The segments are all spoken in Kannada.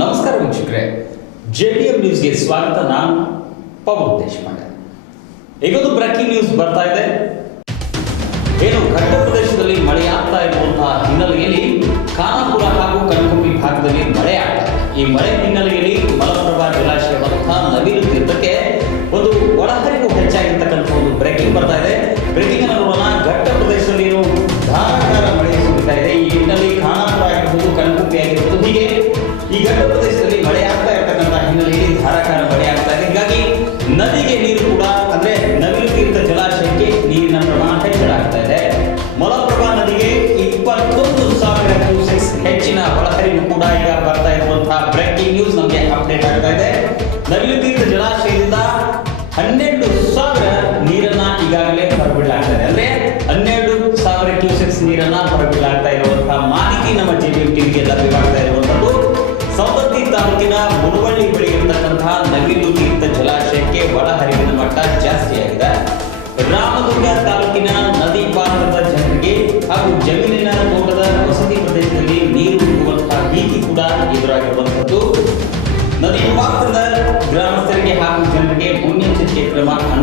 ನಮಸ್ಕಾರ ವೀಕ್ಷಕರೇ. ಜೆಡಿಎಂ ನ್ಯೂಸ್ಗೆ ಸ್ವಾಗತ. ನಾನು ಪವನ್ ದೇಶಪಾಂಡೆ. ಈಗೊಂದು ಬ್ರೇಕಿಂಗ್ ನ್ಯೂಸ್ ಬರ್ತಾ ಇದೆ. ಏನು ಘಟ್ಟ ಪ್ರದೇಶದಲ್ಲಿ ಮಳೆಯಾಗ್ತಾ ಇರುವಂತಹ ಹಿನ್ನೆಲೆಯಲ್ಲಿ ಖಾನಾಪುರ ಹಾಗೂ ಕಣ್ಕುಂಬಿ ಭಾಗದಲ್ಲಿ ಮಳೆ ಆಗ್ತಾ ಈ ಮಳೆ ಹಿನ್ನೆಲೆಯಲ್ಲಿ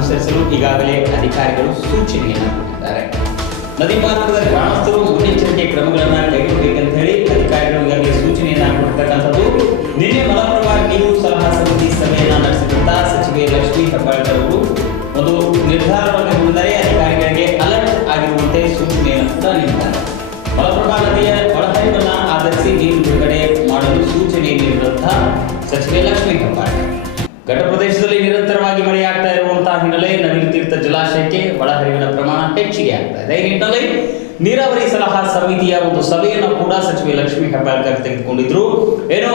ಅನುಸರಿಸಲು ಈಗಾಗಲೇ ಅಧಿಕಾರಿಗಳು ಸೂಚನೆಯನ್ನು ಕೊಟ್ಟಿದ್ದಾರೆ. ನದಿ ಪಾತ್ರದ ಗ್ರಾಮಸ್ಥರು ಮುನ್ನೆಚ್ಚರಿಕೆ ಕ್ರಮಗಳನ್ನ ಕೈಗೊಳ್ಳಬೇಕಂತ ಹೇಳಿ ಅಧಿಕಾರಿಗಳು ಈಗಾಗಲೇ ಸೂಚನೆಯನ್ನು ಕೊಟ್ಟಿರ್ತಕ್ಕಂಥದ್ದು. ನಿನ್ನೆ ಮಲಪ್ರಭಾ ನೀರು ಸಲಹಾ ಸಮಿತಿ ಸಭೆಯನ್ನು ನಡೆಸಿದಂತ ಸಚಿವೆ ಲಕ್ಷ್ಮೀ ಹೆಬ್ಬಾಳ್ಕರ್ ಅವರು ಒಂದು ನಿರ್ಧಾರವನ್ನು ಕೈಗೊಂಡರೆ ಅಧಿಕಾರಿಗಳಿಗೆ ಅಲರ್ಟ್ ಆಗಿರುವಂತೆ ಸೂಚನೆಯನ್ನು ಕೂಡ ನೀಡಿದ್ದಾರೆ. ಮಲಪ್ರಭಾ ನದಿಯ ಒಳಹರಿವನ್ನು ಆಧರಿಸಿ ನೀರು ಬಿಡುಗಡೆ ಮಾಡಲು ಸೂಚನೆ ನೀಡಿದಂತಹ ಸಚಿವೆ ಲಕ್ಷ್ಮೀ ಹೆಬ್ಬಾಳ್ಕರ್. ಘಟ ಪ್ರದೇಶದಲ್ಲಿ ನಿರಂತರವಾಗಿ ಮಳೆಯಾಗ್ತಾ ಇರುವಂತಹ ಹಿನ್ನೆಲೆ ನವಿಲು ತೀರ್ಥ ಜಲಾಶಯಕ್ಕೆ ಒಳಹರಿವಿನ ಪ್ರಮಾಣ ಹೆಚ್ಚಿಗೆ ಆಗ್ತಾ ಇದೆ. ಈ ನಿಟ್ಟಿನಲ್ಲಿ ನೀರಾವರಿ ಸಲಹಾ ಸಮಿತಿಯ ಒಂದು ಸಭೆಯನ್ನು ಕೂಡ ಸಚಿವೆ ಲಕ್ಷ್ಮೀ ಹೆಬ್ಬಾಳ್ಕರ್ ತೆಗೆದುಕೊಂಡಿದ್ರು. ಏನು?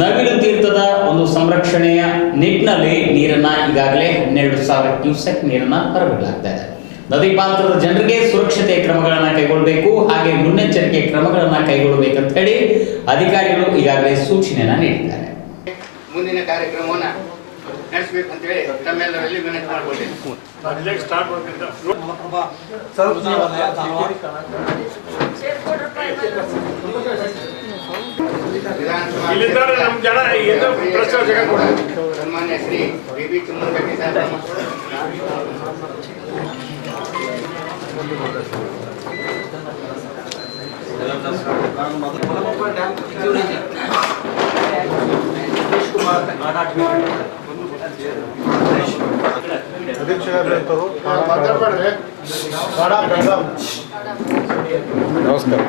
ನವಿಲು ತೀರ್ಥದ ಒಂದು ಸಂರಕ್ಷಣೆಯ ನಿಟ್ಟಿನಲ್ಲಿ ನೀರನ್ನ ಈಗಾಗಲೇ ಹನ್ನೆರಡು ಸಾವಿರ ಕ್ಯೂಸೆಕ್ ನೀರನ್ನ ಹೊರಬಿಡಲಾಗ್ತಾ ಇದೆ. ನದಿ ಪಾತ್ರದ ಜನರಿಗೆ ಸುರಕ್ಷತೆ ಕ್ರಮಗಳನ್ನ ಕೈಗೊಳ್ಳಬೇಕು, ಹಾಗೆ ಮುನ್ನೆಚ್ಚರಿಕೆ ಕ್ರಮಗಳನ್ನ ಕೈಗೊಳ್ಳಬೇಕಂತ ಹೇಳಿ ಅಧಿಕಾರಿಗಳು ಈಗಾಗಲೇ ಸೂಚನೆಯನ್ನ ನೀಡಿದ್ದಾರೆ. ಮುಂದಿನ ಕಾರ್ಯಕ್ರಮವನ್ನ ನಡೆಸಬೇಕು ಅಂತ ಹೇಳಿ ತಮ್ಮೆಲ್ಲರಲ್ಲಿ ವಿನಂತಿ ಮಾಡ್ಕೊಳ್ತೇನೆ ಮೊದಲಿಗೆ ಸ್ಟಾರ್ಟ್ ಮಾಡ್ತಿದ್ದ ಮಲಪ್ರಭಾ ವಲಯ ಧಾರವಾಡ ವಿಧಾನಸಭಾ ಇಲ್ಲಿದ್ದಾರೆ ನಮ್ಮ ಜನ ಏನು ಪ್ರಶ್ನೆ ಜಗ ಕೊಡ ಸನ್ಮಾನ್ಯ Shri D B Chummanakatti Saheb Malaprabha dam ಕಿತ್ತೂರಿಗೆ Suresh Kumar ನಾಡಾಟ ನಮಸ್ಕಾರ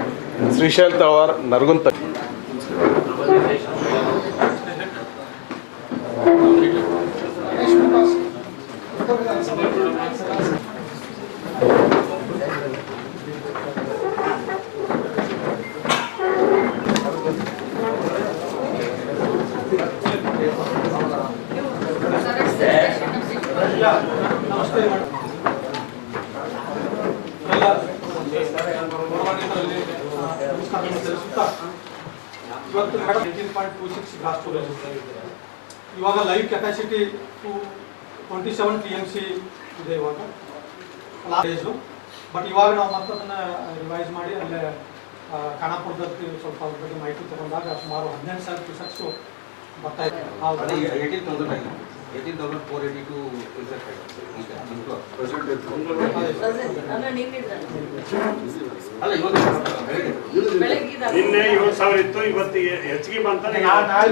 ಶ್ರೀಶೈಲ್ ತಳವಾರ್ ನರಗುಂತ ಇವತ್ತು madam eighteen point two six gross storage ಇವಾಗ live capacity to twenty seven T M C ಇದೆ ಇವಾಗ. ಲಾಸ್ಟೇಜು ಬಟ್ ಇವಾಗ ನಾವು ಮತ್ತೆ ಅದನ್ನು ರಿವೈಸ್ ಮಾಡಿ ಅಲ್ಲೇ ಕಣಪುರದಲ್ಲಿ ಸ್ವಲ್ಪ ಅದ್ರ ಬಗ್ಗೆ ಮಾಹಿತಿ ತಗೊಂಡಾಗ ಸುಮಾರು ಹದಿನೆಂಟು ಸಾವಿರ ಕ್ಯೂಸೆಕ್ಸು ಬರ್ತಾ ಇದೆ. Eighteen thousand four eighty two ಅಲ್ಲ ಇವತ್ತು ನಿನ್ನೆ ಏಳು ಸಾವಿರ ಇತ್ತು ಇವತ್ತು ಹೆಚ್ಚಿಗೆ ಬಂತಾನೆ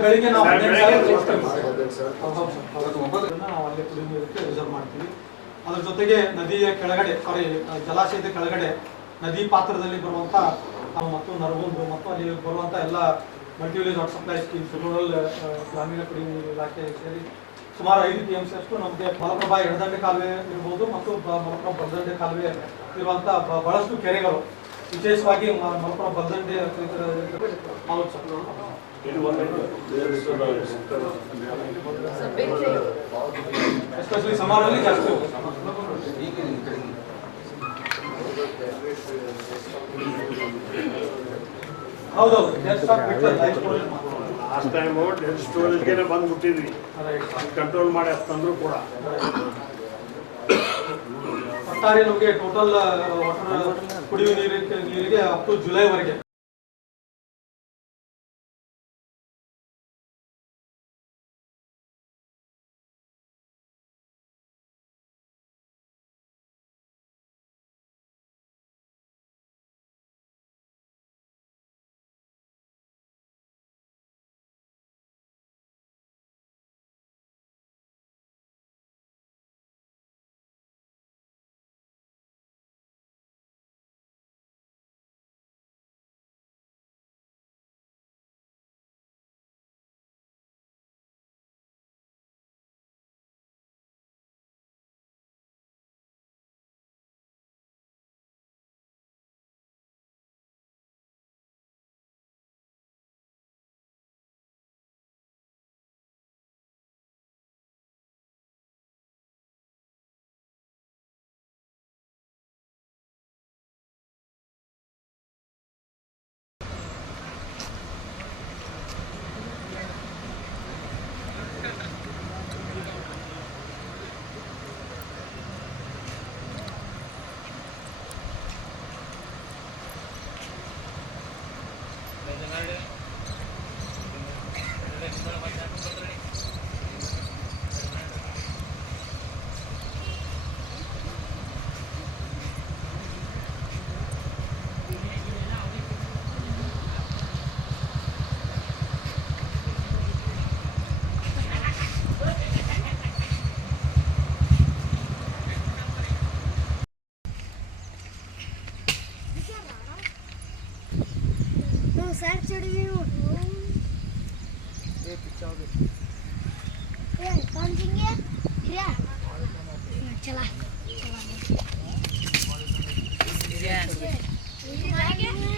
ಬೆಳಿಗ್ಗೆ ನಾವು ಅಲ್ಲೇ ರಿಸರ್ವ್ ಮಾಡ್ತೀವಿ. ಅದ್ರ ಜೊತೆಗೆ ನದಿಯ ಕೆಳಗಡೆ ಸಾರಿ ಜಲಾಶಯದ ಕೆಳಗಡೆ ನದಿ ಪಾತ್ರದಲ್ಲಿ ಬರುವಂತ ಆ, ಮತ್ತು ನರಗುಂದು ಮತ್ತು ಅಲ್ಲಿ ಬರುವಂತ ಎಲ್ಲ multi village water supply schemes rural ಗ್ರಾಮೀಣ ಕುಡಿಯುವ ಇಲಾಖೆ ಸೇರಿ ಸುಮಾರು ಐದು ಟಿ ಅಷ್ಟು ನಮಗೆ ಮಲಪ್ರಭಾ ಎಡದಂಡೆ ಕಾಲುವೆ ಇರ್ಬೋದು ಮತ್ತು ಮಲಪ್ರಭಾ ಬಲದಂಡೆ ಕಾಲುವೆ ಇರುವಂತ ಬ- ಬಹಳಷ್ಟು ಕೆರೆಗಳು. ವಿಶೇಷವಾಗಿ ಮಲಪ್ರಭಾ ಬಲದಂಡೆ ಎಸ್ಪೆಷಲಿ ಸಮಾರಲ್ಲಿ ಜಾಸ್ತಿ ಹೌದೌದು ಲಾಸ್ಟ್ ಟೈಮ್ ಡೆಡ್ ಸ್ಟೋರೇಜ್ಗೆ ಬಂದ್ಬಿಟ್ಟಿದ್ವಿ. ಕಂಟ್ರೋಲ್ ಮಾಡಿ ತಂದ್ರು ಕೂಡ. ಒಟ್ಟಾರೆ ನಮಗೆ ಟೋಟಲ್ ವಾಟರ್ ಕುಡಿಯುವ ನೀರಿಗೆ ನೀರಿಗೆ ಅಪ್ ಟು ಜುಲೈವರೆಗೆ Yeah.